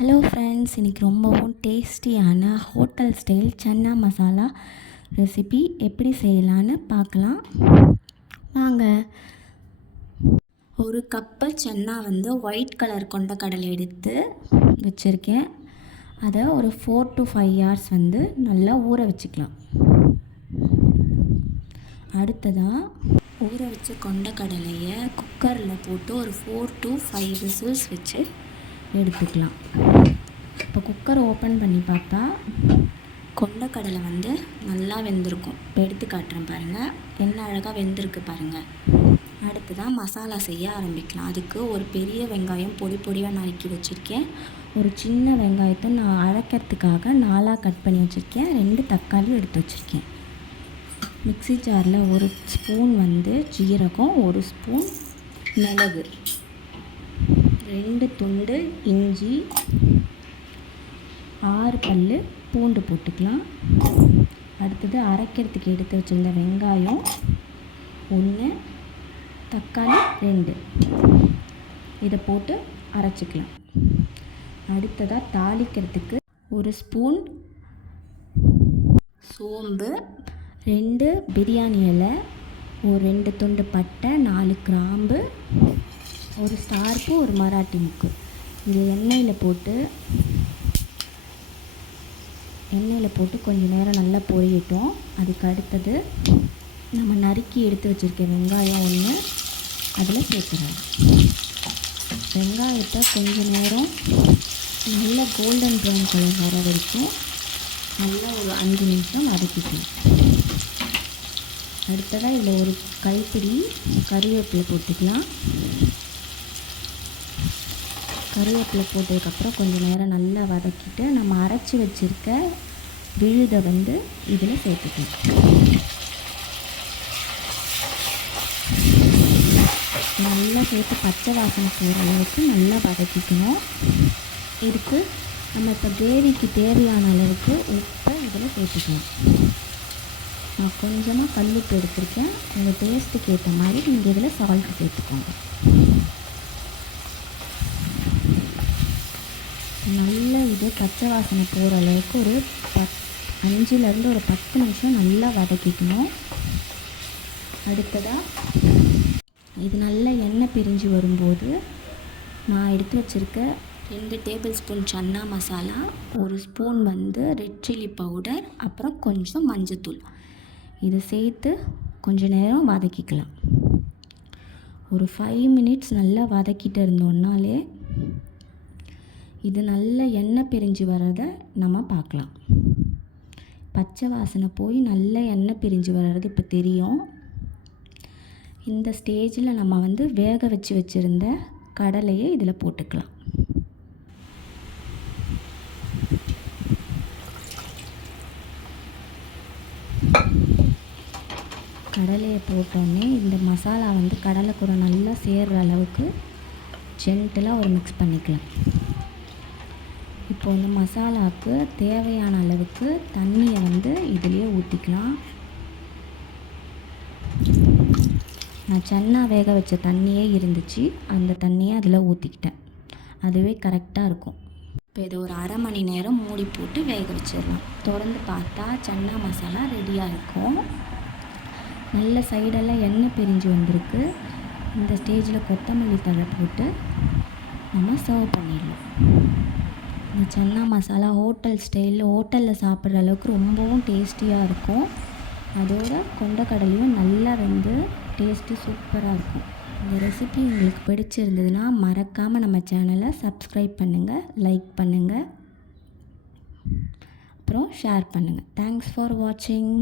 Hello friends, இன்றைக்கி ரொம்பவும் டேஸ்டியான hotel style chana masala recipe எப்படி செய்யலான்னு பார்க்கலாம் வாங்க. ஒரு கப்பு சன்னா ஒயிட் கலர் கொண்ட கடலை எடுத்து வச்சுருக்கேன். அதை ஒரு 4 to 5 hours நல்லா ஊற வச்சுக்கலாம். அடுத்ததாக ஊற வச்ச கொண்ட கடலையை குக்கரில் போட்டு ஒரு 4 to 5 whistles வச்சு எடுத்துக்கலாம். இப்போ குக்கர் ஓப்பன் பண்ணி பார்த்தா கொண்டக்கடலை நல்லா வெந்திருக்கும். இப்போ எடுத்து காட்டுறேன் பாருங்கள், என்ன அழகாக வெந்திருக்கு பாருங்கள். அடுத்ததான் மசாலா செய்ய ஆரம்பிக்கலாம். அதுக்கு ஒரு பெரிய வெங்காயம் பொடி பொடியாக நறுக்கி வச்சுருக்கேன். ஒரு சின்ன வெங்காயத்தை நான் அரைக்கிறதுக்காக 4ஆக கட் பண்ணி வச்சுருக்கேன். 2 தக்காளி எடுத்து வச்சுருக்கேன். மிக்ஸி ஜாரில் ஒரு ஸ்பூன் ஜீரகம், ஒரு ஸ்பூன் மிளகு, 2 துண்டு இஞ்சி, 6 பல் பூண்டு போட்டுக்கலாம். அடுத்தது அரைக்கிறதுக்கு எடுத்து வச்சுருந்த வெங்காயம் 1, தக்காளி 2, இதை போட்டு அரைச்சிக்கலாம். அடுத்ததாக தாளிக்கிறதுக்கு ஒரு ஸ்பூன் சோம்பு, 2 பிரியாணி இலை, ஒரு 2 துண்டு பட்டை, 4 கிராம்பு, ஒரு ஸ்டார் பூ, ஒரு மராட்டி முக்கு. இது எண்ணெயில் போட்டு கொஞ்சம் நேரம் நல்லா பொரியட்டும். அதுக்கு அடுத்தது நம்ம நறுக்கி எடுத்து வச்சுருக்க வெங்காயம் 1 அதில் சேர்த்துறோம். வெங்காயத்தை கொஞ்சம் நேரம் நல்லா கோல்டன் ப்ரௌன் கலர் வர வரைக்கும் நல்லா ஒரு 5 நிமிஷம் வதக்கிக்கணும். அடுத்ததாக இதில் ஒரு கைப்பிடி கருவேப்பிலை போட்டுக்கலாம். கருவேப்பிலை போட்டதுக்கப்புறம் கொஞ்சம் நேரம் நல்லா வதக்கிட்டு நம்ம அரைச்சி வச்சுருக்க விழுதை இதில் சேர்த்துக்கலாம். நல்லா சேர்த்து பச்சை வாசனை போகிற அளவுக்கு நல்லா வதக்கிக்கணும். இதுக்கு நம்ம இப்போ கிரேவிக்கு தேவையான அளவுக்கு உப்பை இதில் சேர்த்துக்கணும். நான் கொஞ்சமாக கல்லுப்பு எடுத்திருக்கேன். உங்கள் டேஸ்ட்டுக்கு ஏற்ற மாதிரி நீங்கள் இதில் சால்ட்டு சேர்த்துக்கோங்க. நல்லா இது பச்சை வாசனை போகிற அளவுக்கு ஒரு 5லேருந்து ஒரு 10 நிமிஷம் நல்லா வதக்கிக்கணும். அடுத்ததாக இது நல்லா எண்ணெய் பிரிஞ்சு வரும்போது நான் எடுத்து வச்சுருக்க 2 டேபிள் ஸ்பூன் சன்னா மசாலா, ஒரு ஸ்பூன் ரெட் சில்லி பவுடர், அப்புறம் கொஞ்சம் மஞ்சத்தூள், இதை சேர்த்து கொஞ்சம் நேரம் வதக்கிக்கலாம். ஒரு 5 மினிட்ஸ் நல்லா வதக்கிட்டு இருந்தோம்னாலே இது நல்ல எண்ணெய் பிரிஞ்சு வர்றதை நம்ம பார்க்கலாம். பச்சை வாசனை போய் நல்ல எண்ணெய் பிரிஞ்சு வர்றது இப்போ தெரியும். இந்த ஸ்டேஜில் நம்ம வேக வச்சு வச்சுருந்த கடலையை இதில் போட்டுக்கலாம். கடலையை போட்டோன்னே இந்த மசாலா கடலை கூட நல்லா சேர்கிற அளவுக்கு ஜென்டிலாக ஒரு மிக்ஸ் பண்ணிக்கலாம். இப்போ இந்த மசாலாவுக்கு தேவையான அளவுக்கு தண்ணியை இதிலே ஊற்றிக்கலாம். நான் சன்னா வேக வச்ச தண்ணியே இருந்துச்சு, அந்த தண்ணியை அதில் ஊற்றிக்கிட்டேன். அதுவே கரெக்டாக இருக்கும். இப்போ இதை ஒரு அரை மணி நேரம் மூடி போட்டு வேக வச்சிடலாம். திறந்து பார்த்தா சன்னா மசாலா ரெடியாக இருக்கும். நல்ல சைடெல்லாம் எண்ணெய் பிரிஞ்சு வந்திருக்கு. இந்த ஸ்டேஜில் கொத்தமல்லி தழை போட்டு நம்ம சர்வ் பண்ணிடலாம். இந்த சன்னா மசாலா ஹோட்டலில் சாப்பிட்ற அளவுக்கு ரொம்பவும் டேஸ்டியாக இருக்கும். அதோட கொண்டக்கடலையும் நல்லா டேஸ்ட்டு சூப்பராக இருக்கும். இந்த ரெசிபி உங்களுக்கு பிடிச்சிருந்ததுன்னா மறக்காமல் நம்ம சேனலை சப்ஸ்கிரைப் பண்ணுங்கள், லைக் பண்ணுங்கள், அப்புறம் ஷேர் பண்ணுங்கள். தேங்க்ஸ் ஃபார் வாட்சிங்.